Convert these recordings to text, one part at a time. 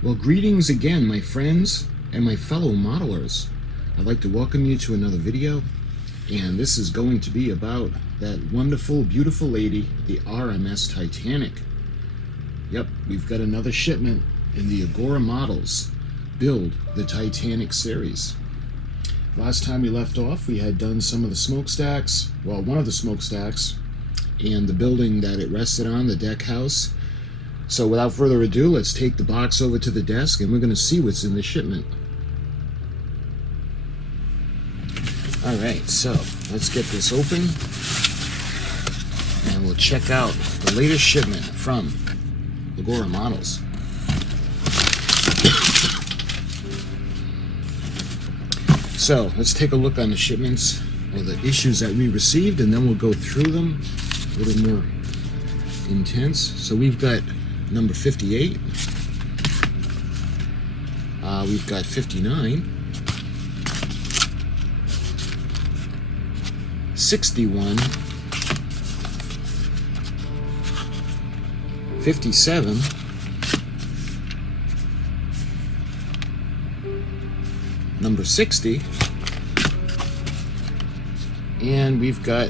Well, greetings again, my friends and my fellow modelers. I'd like to welcome you to another video, and this is going to be about that wonderful, beautiful lady, the R.M.S. Titanic. Yep, we've got another shipment in the Agora models Build the Titanic series. Last time we left off, we had done some of the smokestacks, well, one of the smokestacks, and the building that it rested on, the deck house. So without further ado, let's take the box over to the desk and we're going to see what's in the shipment. Alright, so let's get this open and we'll check out the latest shipment from Agora Models. So let's take a look on the shipments or the issues that we received, and then we'll go through them a little more intense. So we've got number 58, we've got 59, 61, 57, number 60, and we've got,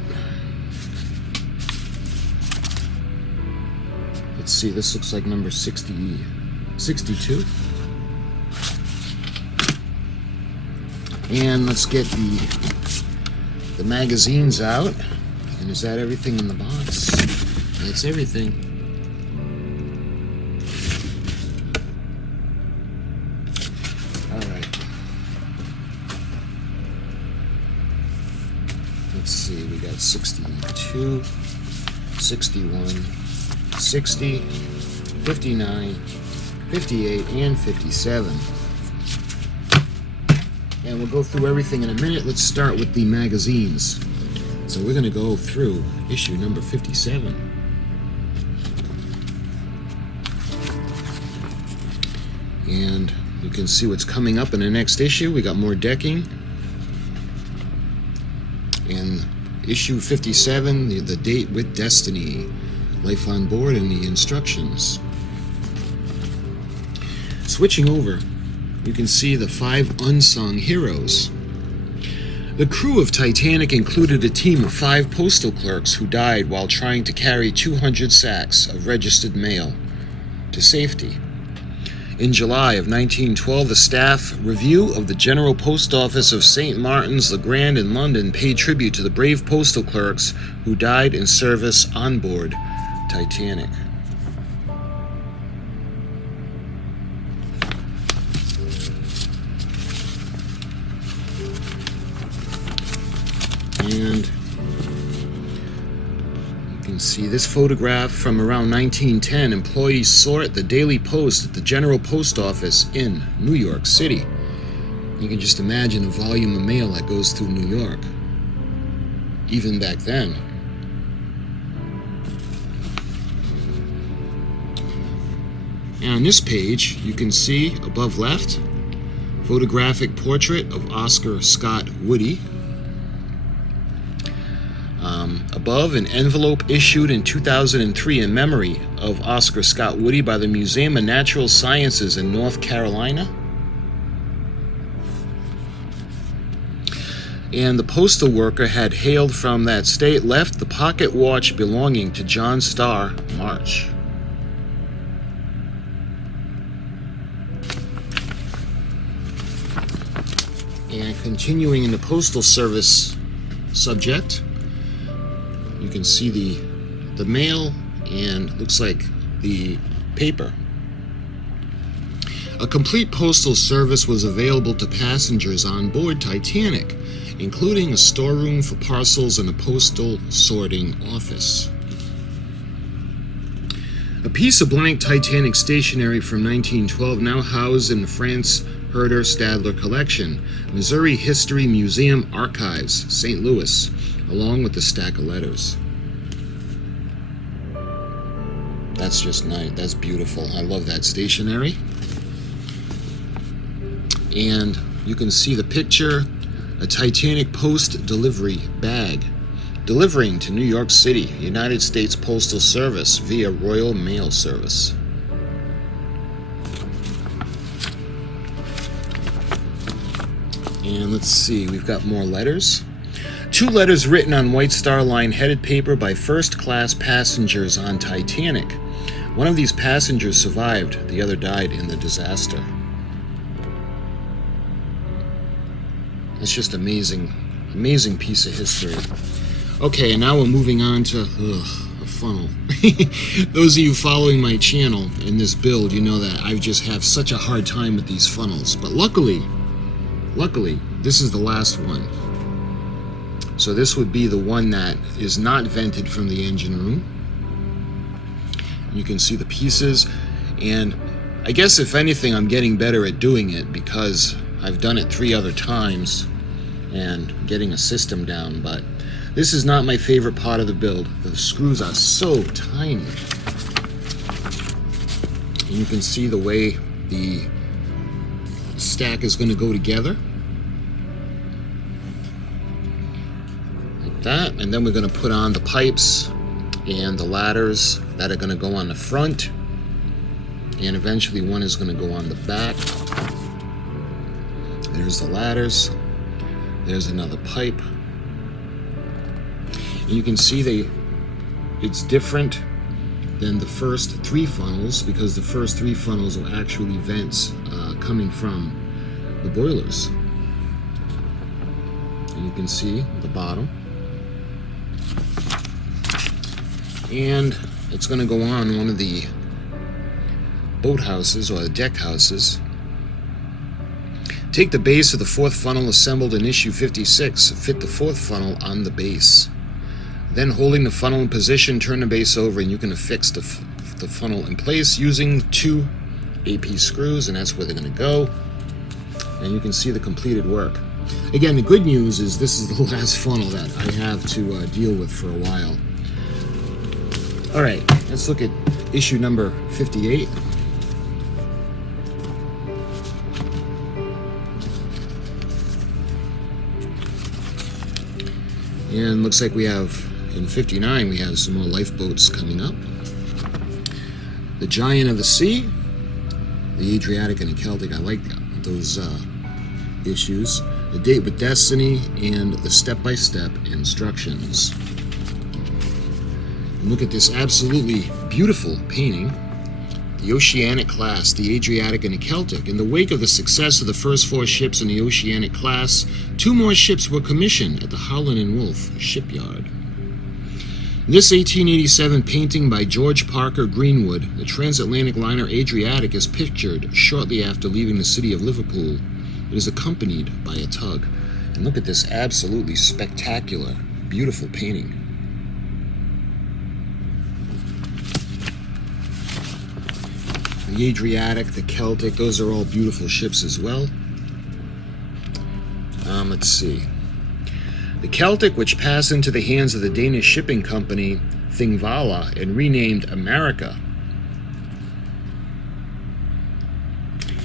let's see, this looks like number 62. And let's get the magazines out. And is that everything in the box? That's everything. Alright. Let's see, we got 62, 61, 60, 59, 58, and 57. And we'll go through everything in a minute. Let's start with the magazines. So we're going to go through issue number 57. And you can see what's coming up in the next issue. We got more decking. And issue 57, the date with destiny. Life on board and the instructions. Switching over, you can see the 5 unsung heroes. The crew of Titanic included a team of 5 postal clerks who died while trying to carry 200 sacks of registered mail to safety. In July of 1912, the staff review of the General Post Office of St. Martin's le Grand in London paid tribute to the brave postal clerks who died in service on board Titanic. And you can see this photograph from around 1910. Employees sort the daily post at the General Post Office in New York City. You can just imagine the volume of mail that goes through New York, even back then. And on this page, you can see above left, photographic portrait of Oscar Scott Woody. Above, an envelope issued in 2003 in memory of Oscar Scott Woody by the Museum of Natural Sciences in North Carolina. And the postal worker had hailed from that state left the pocket watch belonging to John Starr March. And continuing in the Postal Service subject, you can see the mail and looks like the paper. A complete postal service was available to passengers on board Titanic, including a storeroom for parcels and a postal sorting office. A piece of blank Titanic stationery from 1912 now housed in the Franz Herder Stadler Collection, Missouri History Museum Archives, St. Louis, along with a stack of letters. That's just nice. That's beautiful. I love that stationery. And you can see the picture, a Titanic post delivery bag, delivering to New York City, United States Postal Service via Royal Mail Service. And let's see, we've got more letters. 2 letters written on White Star Line headed paper by first-class passengers on Titanic. One of these passengers survived, the other died in the disaster. That's just amazing, amazing piece of history. Okay, and now we're moving on to a funnel. Those of you following my channel in this build, you know that I just have such a hard time with these funnels. But luckily, this is the last one. So this would be the one that is not vented from the engine room. You can see the pieces, and I guess if anything I'm getting better at doing it because I've done it 3 other times and getting a system down. But this is not my favorite part of the build. The screws are so tiny. And you can see the way the stack is going to go together. Like that. And then we're going to put on the pipes and the ladders that are going to go on the front. And eventually one is going to go on the back. There's the ladders. There's another pipe. And you can see it's different than the first 3 funnels, because the first 3 funnels are actually vents coming from the boilers. And you can see the bottom. And it's going to go on one of the boat houses or the deck houses. Take the base of the 4th funnel assembled in issue 56, fit the 4th funnel on the base. Then, holding the funnel in position, turn the base over and you can affix the funnel in place using 2 AP screws, and that's where they're going to go. And you can see the completed work. Again, the good news is this is the last funnel that I have to deal with for a while. Alright, let's look at issue number 58. And looks like we have, in 59, we have some more lifeboats coming up. The Giant of the Sea, the Adriatic and the Celtic. I like those issues. The Date with Destiny, and the step-by-step instructions. And look at this absolutely beautiful painting. The Oceanic class, the Adriatic and the Celtic. In the wake of the success of the first 4 ships in the Oceanic class, 2 more ships were commissioned at the Howland and Wolff shipyard. In this 1887 painting by George Parker Greenwood, the transatlantic liner Adriatic is pictured shortly after leaving the city of Liverpool. It is accompanied by a tug. And look at this absolutely spectacular, beautiful painting. The Adriatic, the Celtic, those are all beautiful ships as well. Let's see. The Celtic, which passed into the hands of the Danish shipping company Thingvalla and renamed America.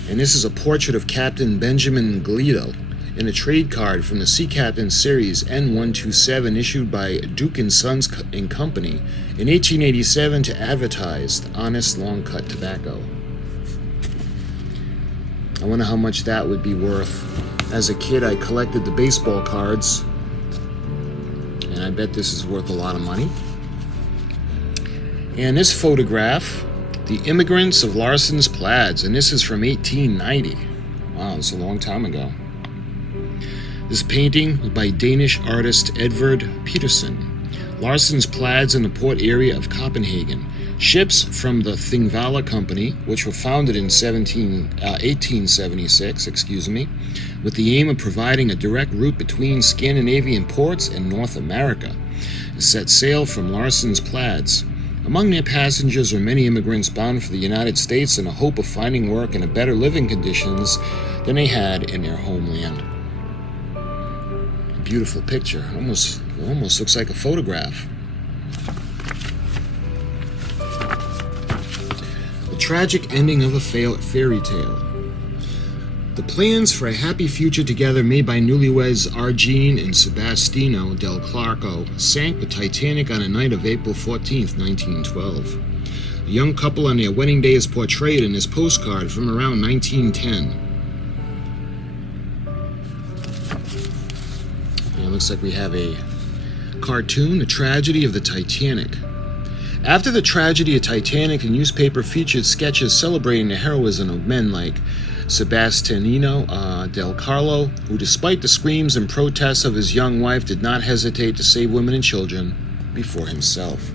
And this is a portrait of Captain Benjamin Galido in a trade card from the Sea Captain Series N127 issued by Duke & Sons and Company in 1887 to advertise the honest long-cut tobacco. I wonder how much that would be worth. As a kid, I collected the baseball cards, and I bet this is worth a lot of money. And this photograph, The Immigrants of Larson's Plaids, and this is from 1890. Wow, it's a long time ago. This painting was by Danish artist Edvard Petersen. Larson's Plaids in the port area of Copenhagen. Ships from the Thingvalla Company, which were founded in 1876, with the aim of providing a direct route between Scandinavian ports and North America, set sail from Larson's Plaids. Among their passengers were many immigrants bound for the United States in a hope of finding work in better living conditions than they had in their homeland. A beautiful picture. It almost looks like a photograph. The tragic ending of a fairy tale. The plans for a happy future together made by newlyweds Argene and Sebastiano del Clarco sank the Titanic on a night of April 14, 1912. The young couple on their wedding day is portrayed in this postcard from around 1910. looks like we have a cartoon, The Tragedy of the Titanic. After the tragedy of Titanic, a newspaper featured sketches celebrating the heroism of men like Sebastiano del Carlo, who despite the screams and protests of his young wife did not hesitate to save women and children before himself.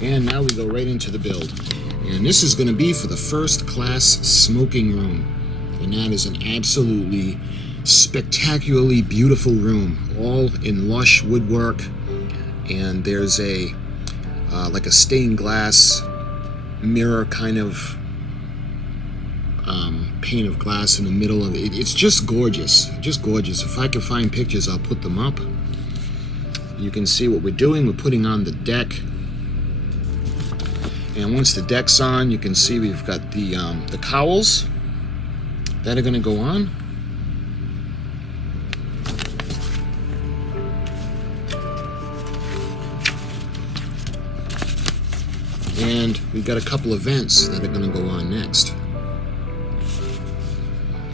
And now we go right into the build. And this is going to be for the first class smoking room. And that is an absolutely spectacularly beautiful room, all in lush woodwork. And there's a like a stained glass mirror kind of pane of glass in the middle of it. It's just gorgeous, just gorgeous. If I can find pictures, I'll put them up. You can see what we're doing. We're putting on the deck. And once the deck's on, you can see we've got the cowls that are going to go on. And we've got a couple of vents that are going to go on next.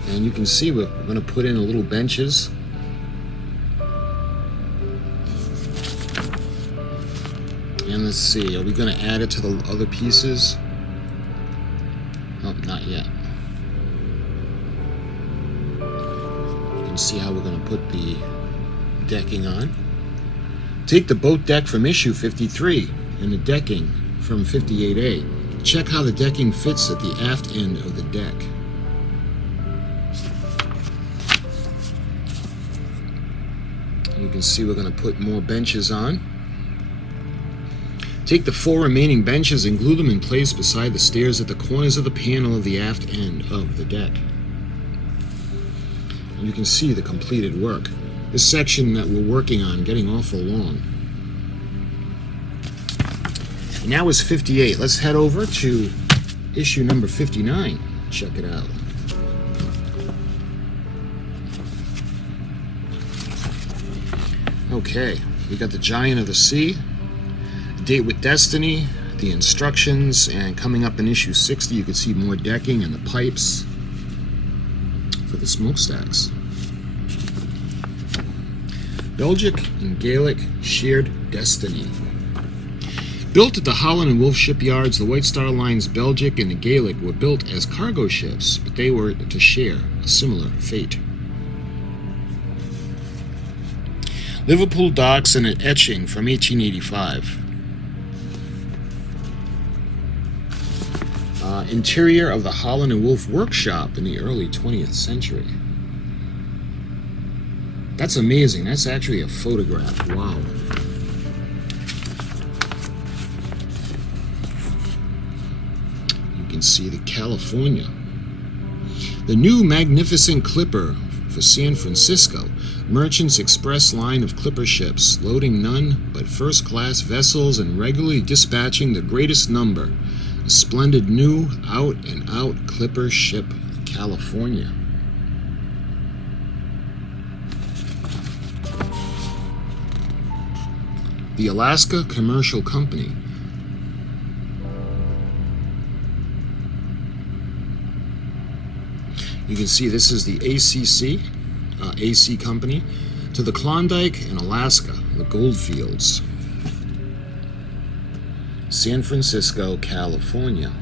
And you can see we're going to put in little benches. And let's see, are we going to add it to the other pieces? Oh, not yet. You can see how we're going to put the decking on. Take the boat deck from issue 53 and the decking from 58A. Check how the decking fits at the aft end of the deck. You can see we're going to put more benches on. Take the 4 remaining benches and glue them in place beside the stairs at the corners of the panel of the aft end of the deck. And you can see the completed work. This section that we're working on getting awful long. And now is 58. Let's head over to issue number 59. Check it out. Okay, we got the Giant of the Sea, Date with Destiny, the instructions, and coming up in issue 60 you can see more decking and the pipes for the smokestacks. Belgic and Gaelic Shared Destiny. Built at the Holland and Wolff shipyards, the White Star Line's Belgic and the Gaelic were built as cargo ships, but they were to share a similar fate. Liverpool docks and an etching from 1885. Interior of the Holland and Wolff workshop in the early 20th century. That's amazing. That's actually a photograph. Wow. You can see the California. The new magnificent clipper for San Francisco. Merchants Express line of clipper ships, loading none but first-class vessels and regularly dispatching the greatest number. A splendid new out-and-out clipper ship, California. The Alaska Commercial Company. You can see this is the AC Company, to the Klondike in Alaska, the gold fields. San Francisco, California.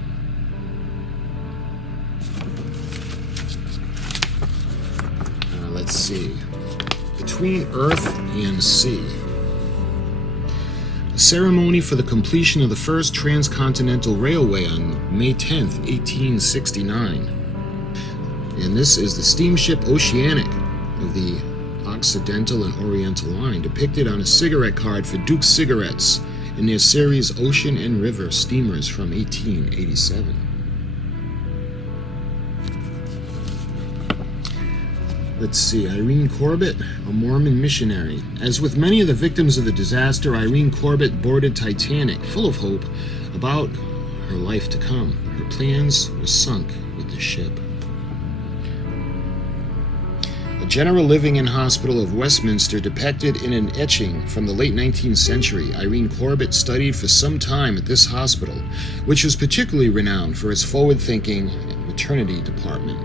Let's see. Between Earth and Sea. A ceremony for the completion of the first transcontinental railway on May 10th, 1869. And this is the steamship Oceanic of the Occidental and Oriental Line, depicted on a cigarette card for Duke's Cigarettes in their series Ocean and River steamers from 1887. Let's see, Irene Corbett, a Mormon missionary. As with many of the victims of the disaster, Irene Corbett boarded Titanic, full of hope about her life to come. Her plans were sunk with the ship. A general living in hospital of Westminster depicted in an etching from the late 19th century. Irene Corbett studied for some time at this hospital, which was particularly renowned for its forward thinking maternity department.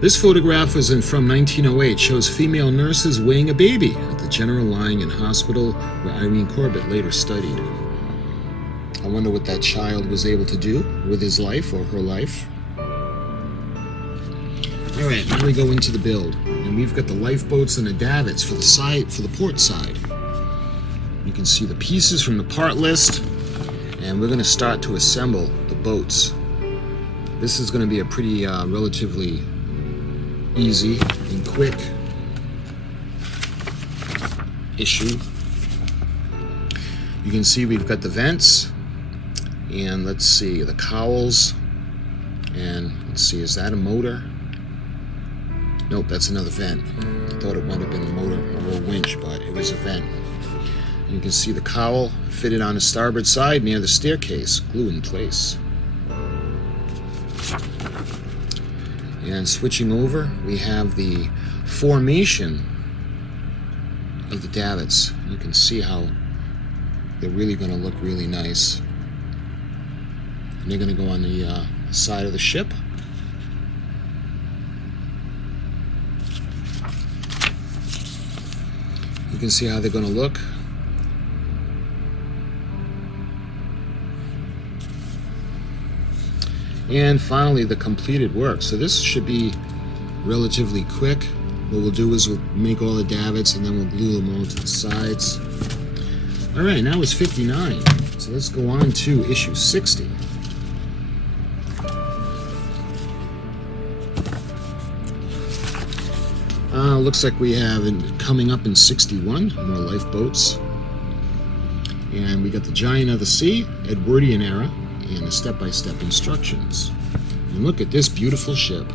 This photograph was from 1908, shows female nurses weighing a baby at the General Lying-in Hospital where Irene Corbett later studied. I wonder what that child was able to do with his life or her life. Alright, now we go into the build, and we've got the lifeboats and the davits for the port side. You can see the pieces from the part list, and we're going to start to assemble the boats. This is going to be a pretty relatively easy and quick issue. You can see we've got the vents, and let's see, the cowls, and let's see, is that a motor? Nope, that's another vent. I thought it might have been a motor or a winch, but it was a vent. And you can see the cowl fitted on the starboard side near the staircase, glued in place. And switching over, we have the formation of the davits. You can see how they're really going to look really nice. And they're going to go on the side of the ship. You can see how they're going to look. And finally, the completed work. So this should be relatively quick. What we'll do is we'll make all the davits and then we'll glue them all to the sides. All right, now it's 59. So let's go on to issue 60. Looks like we have coming up in 61 more lifeboats, and we got the Giant of the Sea, Edwardian era, and the step-by-step instructions. And look at this beautiful ship.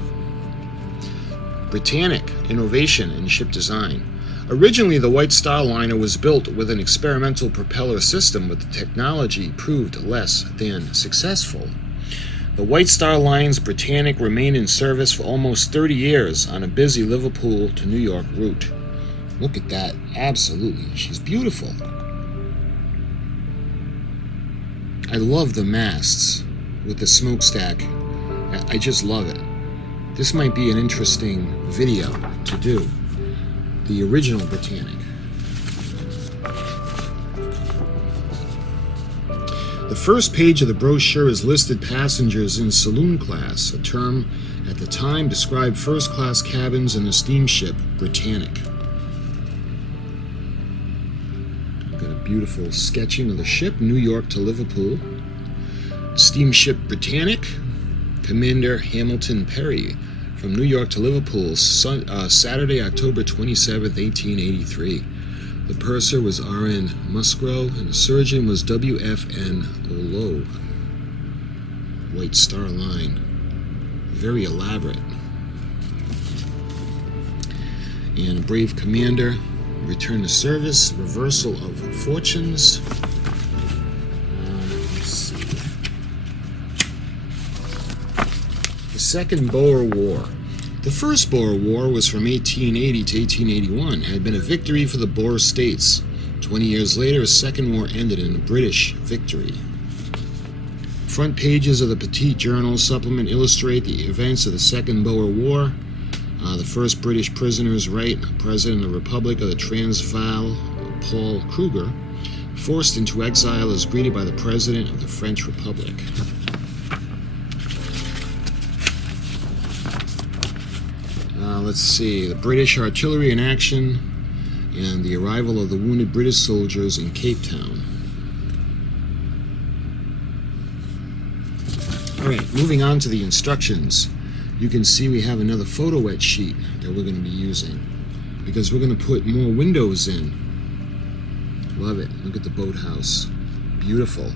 Britannic innovation in ship design. Originally, the White Star liner was built with an experimental propeller system, but the technology proved less than successful. The White Star Line's Britannic remained in service for almost 30 years on a busy Liverpool to New York route. Look at that. Absolutely. She's beautiful. I love the masts with the smokestack. I just love it. This might be an interesting video to do. The original Britannic. The first page of the brochure is listed passengers in saloon class, a term at the time described first-class cabins in the steamship Britannic. We've got a beautiful sketching of the ship, New York to Liverpool. Steamship Britannic, Commander Hamilton Perry, from New York to Liverpool, Saturday, October 27, 1883. The purser was R.N. Musgrove, and the surgeon was W.F.N. O'Lowe. White Star Line. Very elaborate. And a brave commander returned to service. Reversal of fortunes. Let's see. The Second Boer War. The First Boer War was from 1880 to 1881, had been a victory for the Boer states. 20 years later, a second war ended in a British victory. Front pages of the Petit Journal supplement illustrate the events of the Second Boer War. The first British prisoners' right, President of the Republic of the Transvaal, Paul Kruger, forced into exile, is greeted by the President of the French Republic. Let's see, the British artillery in action, and the arrival of the wounded British soldiers in Cape Town. Alright, moving on to the instructions. You can see we have another photo etch sheet that we're going to be using, because we're going to put more windows in. Love it. Look at the boathouse. Beautiful.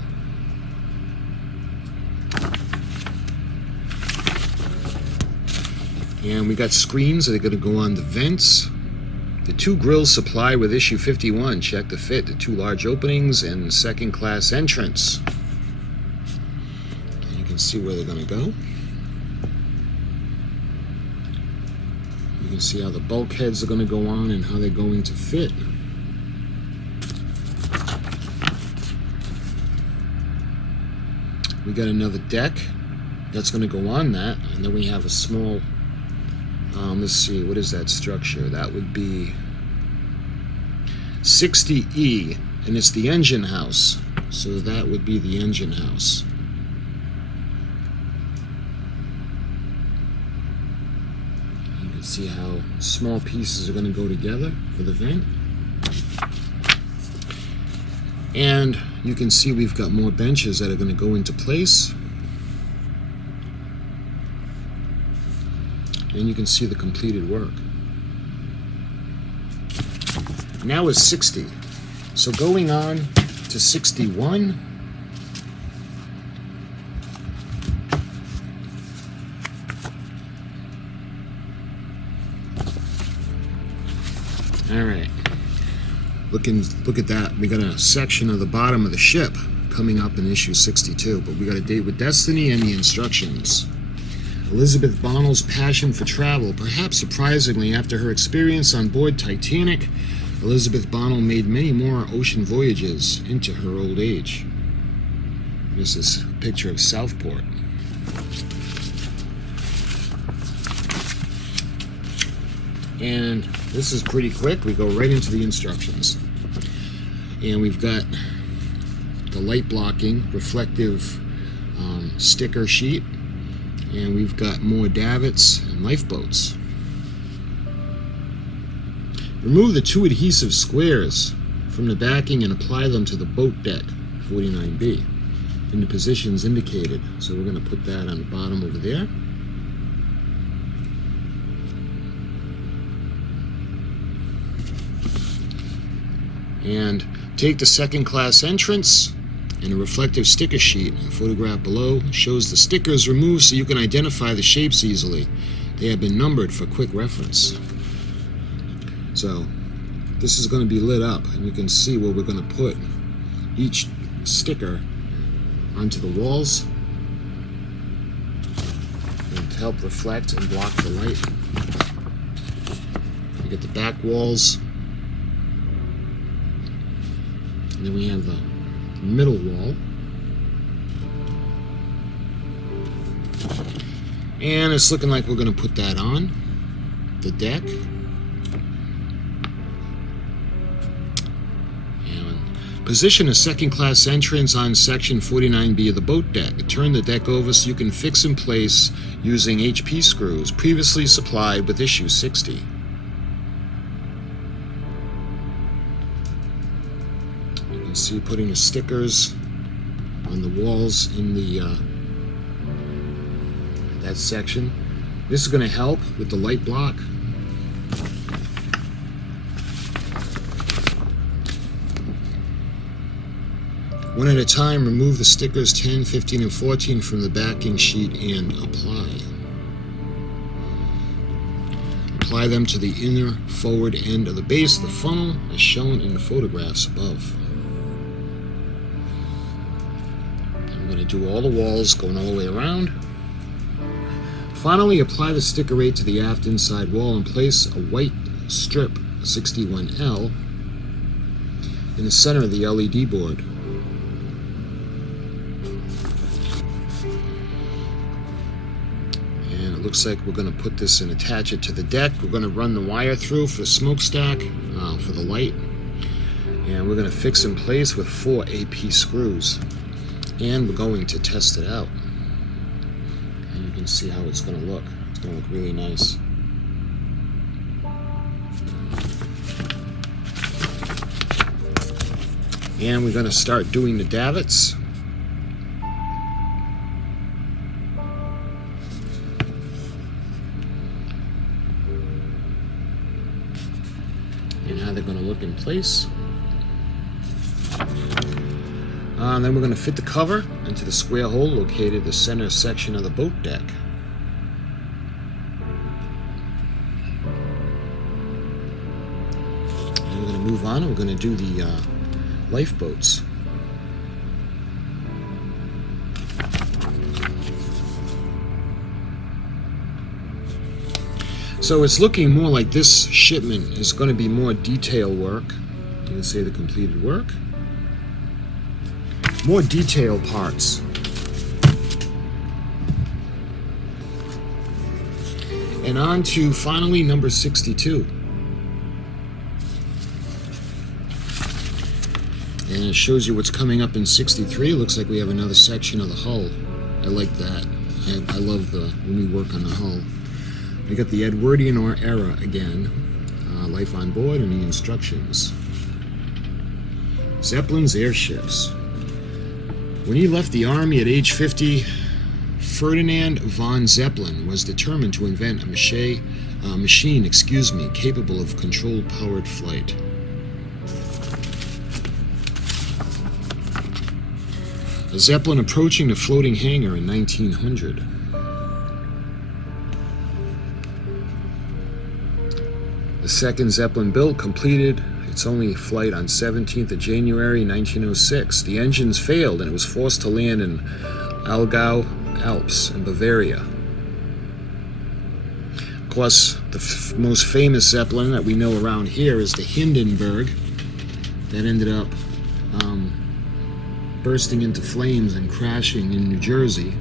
And we got screens that are going to go on the vents. The two grills supplied with issue 51 check to fit the two large openings and second class entrance. And you can see where they're going to go. You can see how the bulkheads are going to go on and how they're going to fit. We got another deck That's going to go on that. And then we have a small, let's see, what is that structure? That would be 60E, and it's the engine house. So that would be the engine house. You can see how small pieces are going to go together for the vent. And you can see we've got more benches that are going to go into place. And you can see the completed work. Now is 60. So going on to 61. All right. Look at that. We got a section of the bottom of the ship coming up in issue 62, but we got a date with Destiny and the instructions. Elizabeth Bonnell's passion for travel. Perhaps surprisingly, after her experience on board Titanic, Elizabeth Bonnell made many more ocean voyages into her old age. This is a picture of Southport. And this is pretty quick. We go right into the instructions. And we've got the light blocking reflective sticker sheet. And we've got more davits and lifeboats. Remove the 2 adhesive squares from the backing and apply them to the boat deck, 49B, in the positions indicated. So we're going to put that on the bottom over there. And take the second class entrance and a reflective sticker sheet. A photograph below shows the stickers removed so you can identify the shapes easily. They have been numbered for quick reference. So this is going to be lit up, and you can see where we're going to put each sticker onto the walls and to help reflect and block the light. You get the back walls, and then we have the middle wall, and it's looking like we're going to put that on the deck. And position a second class entrance on section 49B of the boat deck. Turn the deck over so you can fix in place using HP screws previously supplied with issue 60. See, putting the stickers on the walls in the that section. This is going to help with the light block. One at a time, remove the stickers 10, 15, and 14 from the backing sheet and apply. Apply them to the inner forward end of the base of the funnel as shown in the photographs above. I'm going to do all the walls going all the way around. Finally, apply the sticker 8 to the aft inside wall and place a white strip 61L in the center of the LED board. And it looks like we're going to put this and attach it to the deck. We're going to run the wire through for the smokestack, for the light. And we're going to fix in place with 4 AP screws. And we're going to test it out. And you can see how it's going to look. It's going to look really nice. And we're going to start doing the davits. And how they're going to look in place. And then we're going to fit the cover into the square hole located in the center section of the boat deck. And we're going to move on and we're going to do the lifeboats. So it's looking more like this shipment is going to be more detail work. You can see the completed work. More detail parts. And on to finally number 62. And it shows you what's coming up in 63. It looks like we have another section of the hull. I like that. I love when we work on the hull. We got the Edwardian era again. Life on board and the instructions. Zeppelin's airships. When he left the Army at age 50, Ferdinand von Zeppelin was determined to invent a machine capable of controlled powered flight. A Zeppelin approaching the floating hangar in 1900. The second Zeppelin built completed its only flight on 17th of January 1906. The engines failed and it was forced to land in Allgäu Alps in Bavaria. Of course, the most famous Zeppelin that we know around here is the Hindenburg that ended up bursting into flames and crashing in New Jersey.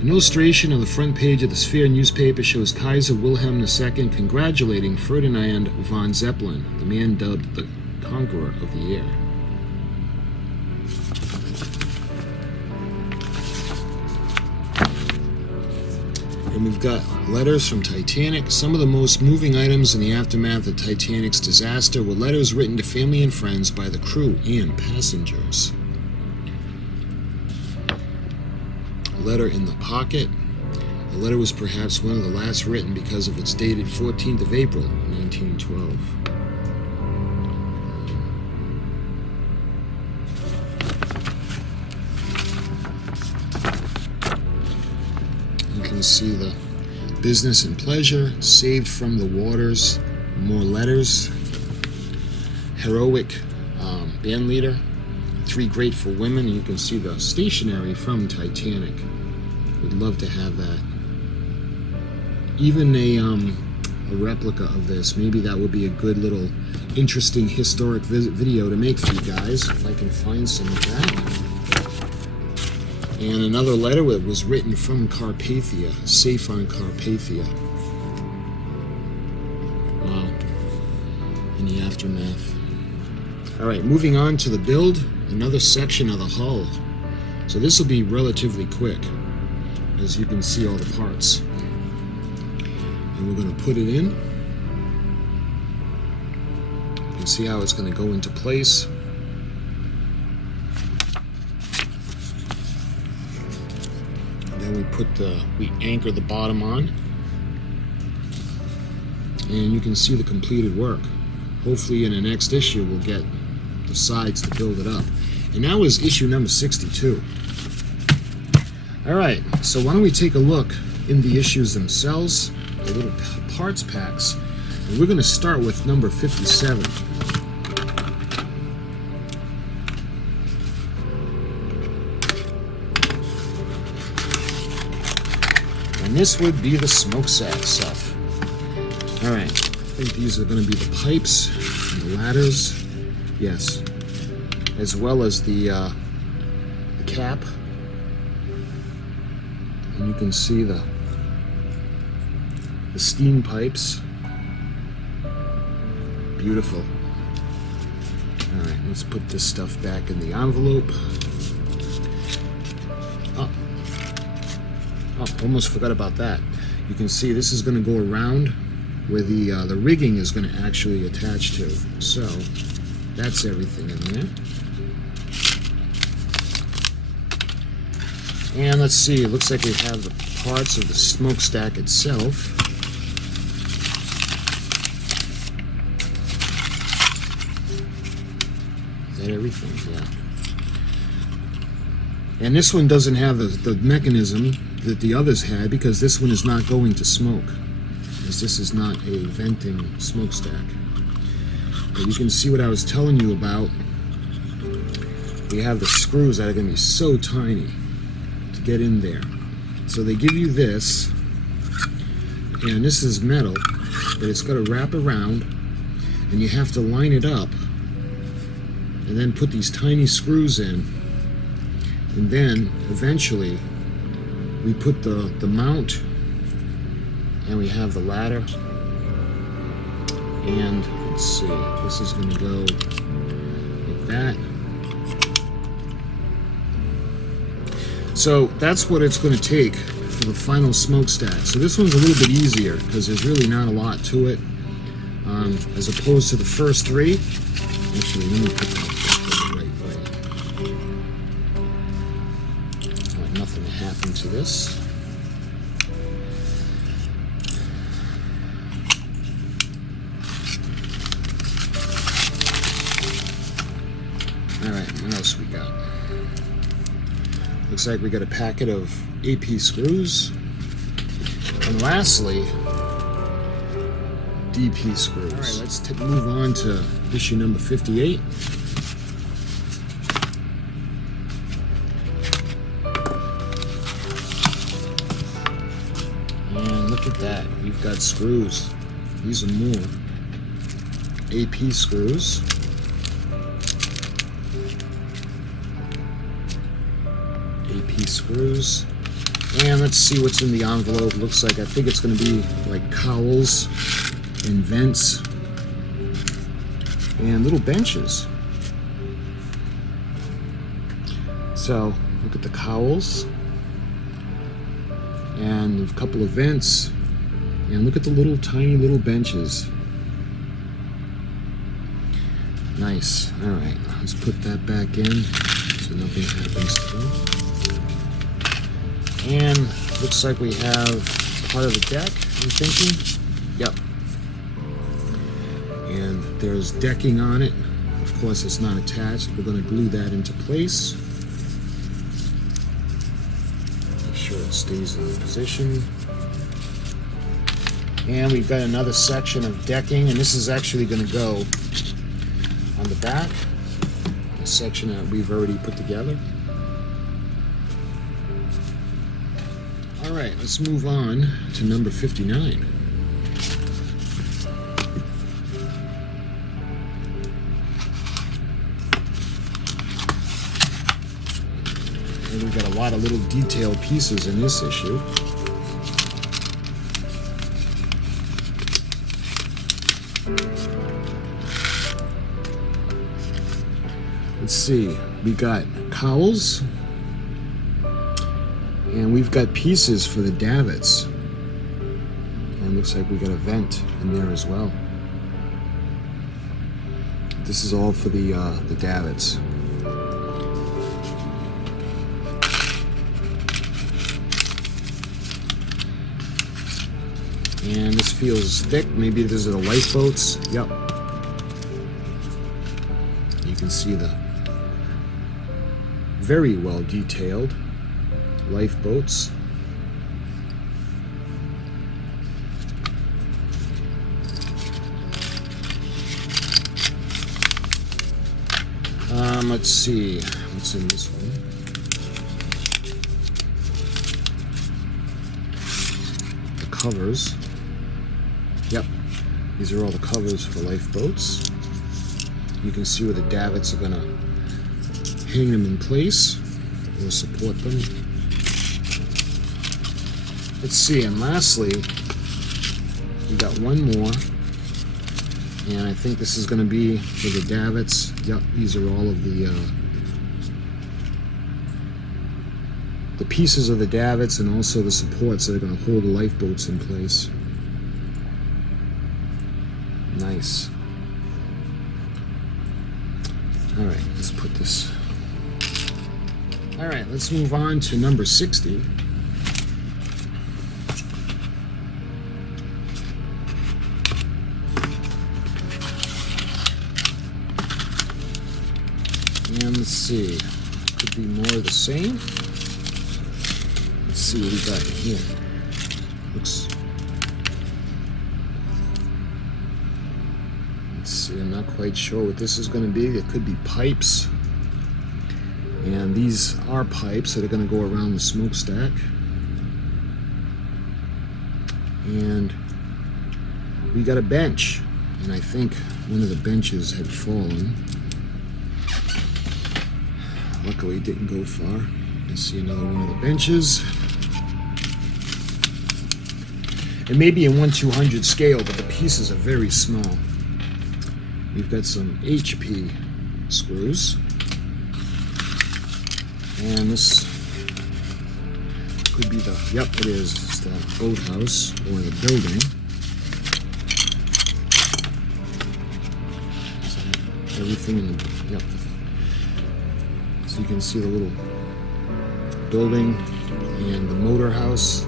An illustration on the front page of the Sphere newspaper shows Kaiser Wilhelm II congratulating Ferdinand von Zeppelin, the man dubbed the Conqueror of the Air. And we've got letters from Titanic. Some of the most moving items in the aftermath of Titanic's disaster were letters written to family and friends by the crew and passengers. A letter in the pocket. The letter was perhaps one of the last written because of its dated 14th of April, 1912. You can see the business and pleasure, saved from the waters, more letters, heroic band leader, 3 grateful women. You can see the stationery from Titanic. Would love to have that. Even a replica of this. Maybe that would be a good little interesting historic video to make for you guys, if I can find some of that. And another letter that was written from Carpathia, safe on Carpathia. Wow. In the aftermath. Alright, moving on to the build, another section of the hull. So this will be relatively quick, as you can see all the parts. And we're going to put it in. You can see how it's going to go into place. We anchor the bottom on, and you can see the completed work. Hopefully in the next issue we'll get the sides to build it up. And that was issue number 62. Alright, so why don't we take a look in the issues themselves, the little parts packs, and we're going to start with number 57. And this would be the smokestack stuff. Alright, I think these are going to be the pipes and the ladders. Yes. As well as the cap. And you can see the steam pipes. Beautiful. Alright, let's put this stuff back in the envelope. Oh, almost forgot about that. You can see this is going to go around where the rigging is going to actually attach to. So that's everything in there. And let's see, it looks like we have the parts of the smokestack itself. Is that everything? Yeah. And this one doesn't have the mechanism that the others had, because this one is not going to smoke, as this is not a venting smokestack. But you can see what I was telling you about. We have the screws that are going to be so tiny to get in there. So they give you this, and this is metal, but it's got to wrap around, and you have to line it up, and then put these tiny screws in, and then eventually we put the mount And we have the ladder. And let's see, this is going to go like that. So that's what it's going to take for the final smokestack. So this one's a little bit easier because there's really not a lot to it, as opposed to the first three. Actually, let me put that the right way. I want nothing to happen to this. All right, what else we got? Looks like we got a packet of AP screws. And lastly, DP screws. All right, let's move on to issue number 58. And look at that, we've got screws. These are more AP screws. AP screws. And let's see what's in the envelope. Looks like, I think it's going to be like cowls and vents and little benches. So look at the cowls and a couple of vents, and look at the little tiny little benches. Nice. All right, let's put that back in so nothing happens to them. And looks like we have part of the deck, I'm thinking. Yep. And there's decking on it. Of course, it's not attached. We're going to glue that into place. Make sure it stays in position. And we've got another section of decking, and this is actually going to go on the back, a section that we've already put together. All right, let's move on to number 59. And we've got a lot of little detailed pieces in this issue. Let's see, we got cowls. And we've got pieces for the davits. And looks like we got a vent in there as well. This is all for the davits. And this feels thick. Maybe these are the lifeboats. Yep. You can see the very well detailed lifeboats. Let's see what's in this one. The covers. Yep, these are all the covers for lifeboats. You can see where the davits are gonna hang them in place or support them. Let's see, and lastly, we got one more, and I think this is going to be for the davits. Yep, these are all of the pieces of the davits and also the supports that are going to hold the lifeboats in place. Nice. All right, let's put this. All right, let's move on to number 60. And let's see, could be more of the same. Let's see what we got here. Looks. Let's see, I'm not quite sure what this is going to be. It could be pipes. And these are pipes that are going to go around the smokestack. And we got a bench. And I think one of the benches had fallen. Luckily, it didn't go far. Let's see another one of the benches. It may be in 1/200 scale, but the pieces are very small. We've got some HP screws. And this could be the, yep, it is. It's the boathouse or the building. So everything in the, yep. So you can see the little building and the motor house.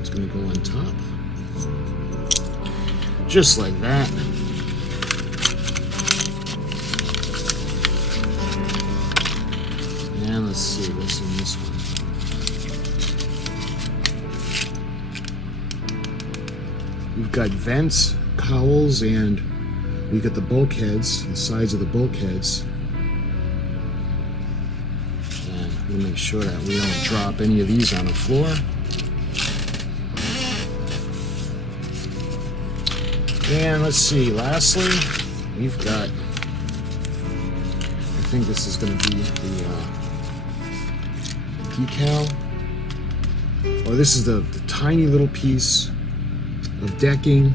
It's going to go on top. Just like that. And let's see what's in this one. We've got vents, cowls, and we got the bulkheads, the sides of the bulkheads. And we'll make sure that we don't drop any of these on the floor. And let's see, lastly, we've got, I think this is going to be the decal. Oh, this is the tiny little piece of decking,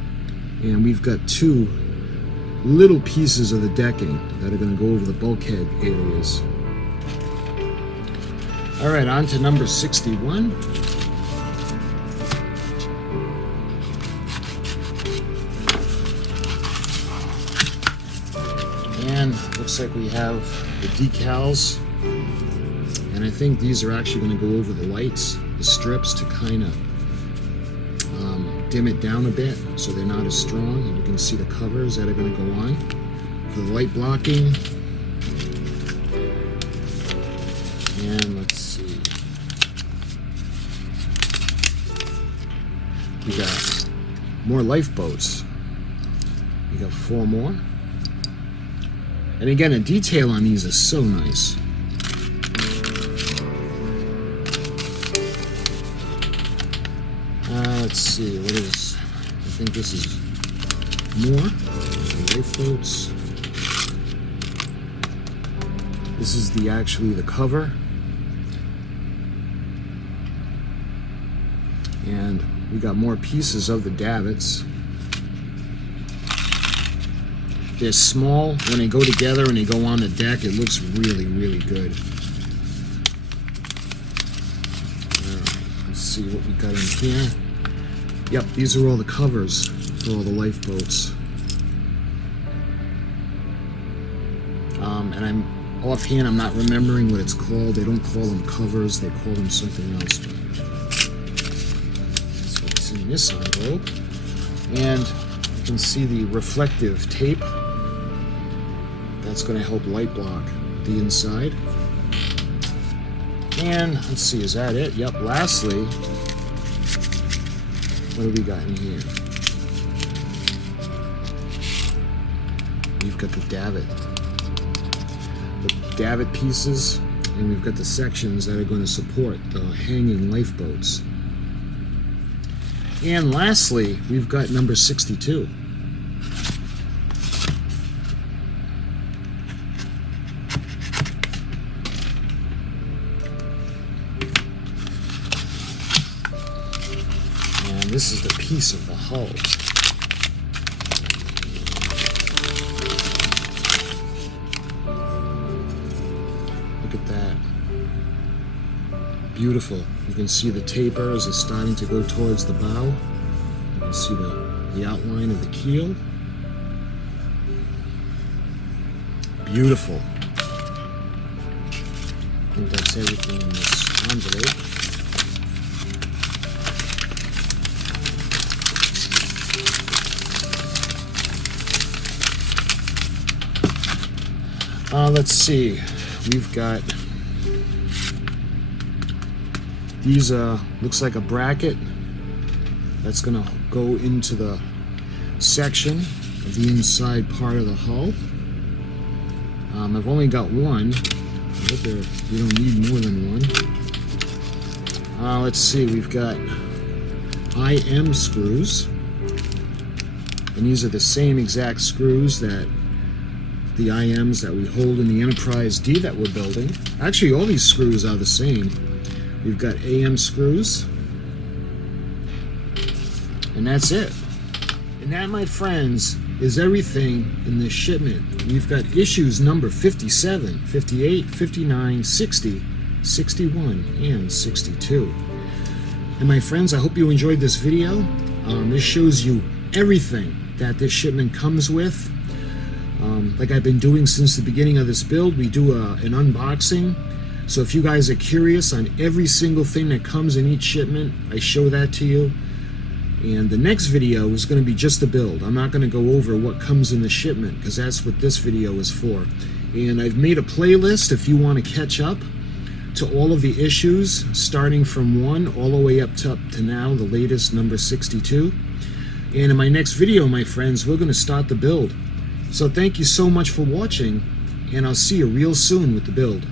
and we've got two little pieces of the decking that are going to go over the bulkhead areas. All right, on to number 61. And looks like we have the decals, and I think these are actually going to go over the lights, the strips, to kind of dim it down a bit so they're not as strong. And you can see the covers that are going to go on for the light blocking. And let's see, we got more lifeboats. We got 4 more. And again, the detail on these is so nice. Let's see, what is, I think this is more lifeboats. This is actually the cover. And we got more pieces of the davits. They're small. When they go together and they go on the deck, it looks really, really good. Alright, let's see what we got in here. Yep, these are all the covers for all the lifeboats. And I'm offhand, I'm not remembering what it's called. They don't call them covers, they call them something else. But that's what's in this envelope. And you can see the reflective tape. That's going to help light block the inside. And let's see, is that it? Yep, lastly, what do we got in here? We've got the davit pieces, and we've got the sections that are going to support the hanging lifeboats. And lastly, we've got number 62. This is the piece of the hull. Look at that. Beautiful. You can see the taper as it's starting to go towards the bow. You can see the outline of the keel. Beautiful. I think that's everything in this envelope. Let's see, we've got these, looks like a bracket that's going to go into the section of the inside part of the hull. I've only got one. I hope you don't need more than one. Let's see, we've got IM screws, and these are the same exact screws that the IMs that we hold in the Enterprise D that we're building. Actually, all these screws are the same. We've got AM screws. And that's it. And that, my friends, is everything in this shipment. We've got issues number 57, 58, 59, 60, 61, and 62. And my friends, I hope you enjoyed this video. This shows you everything that this shipment comes with. Like I've been doing since the beginning of this build, we do an unboxing. So if you guys are curious on every single thing that comes in each shipment, I show that to you. And the next video is going to be just the build. I'm not going to go over what comes in the shipment, because that's what this video is for. And I've made a playlist if you want to catch up to all of the issues, starting from 1 all the way up to now, the latest, number 62. And in my next video, my friends, we're going to start the build. So thank you so much for watching, and I'll see you real soon with the build.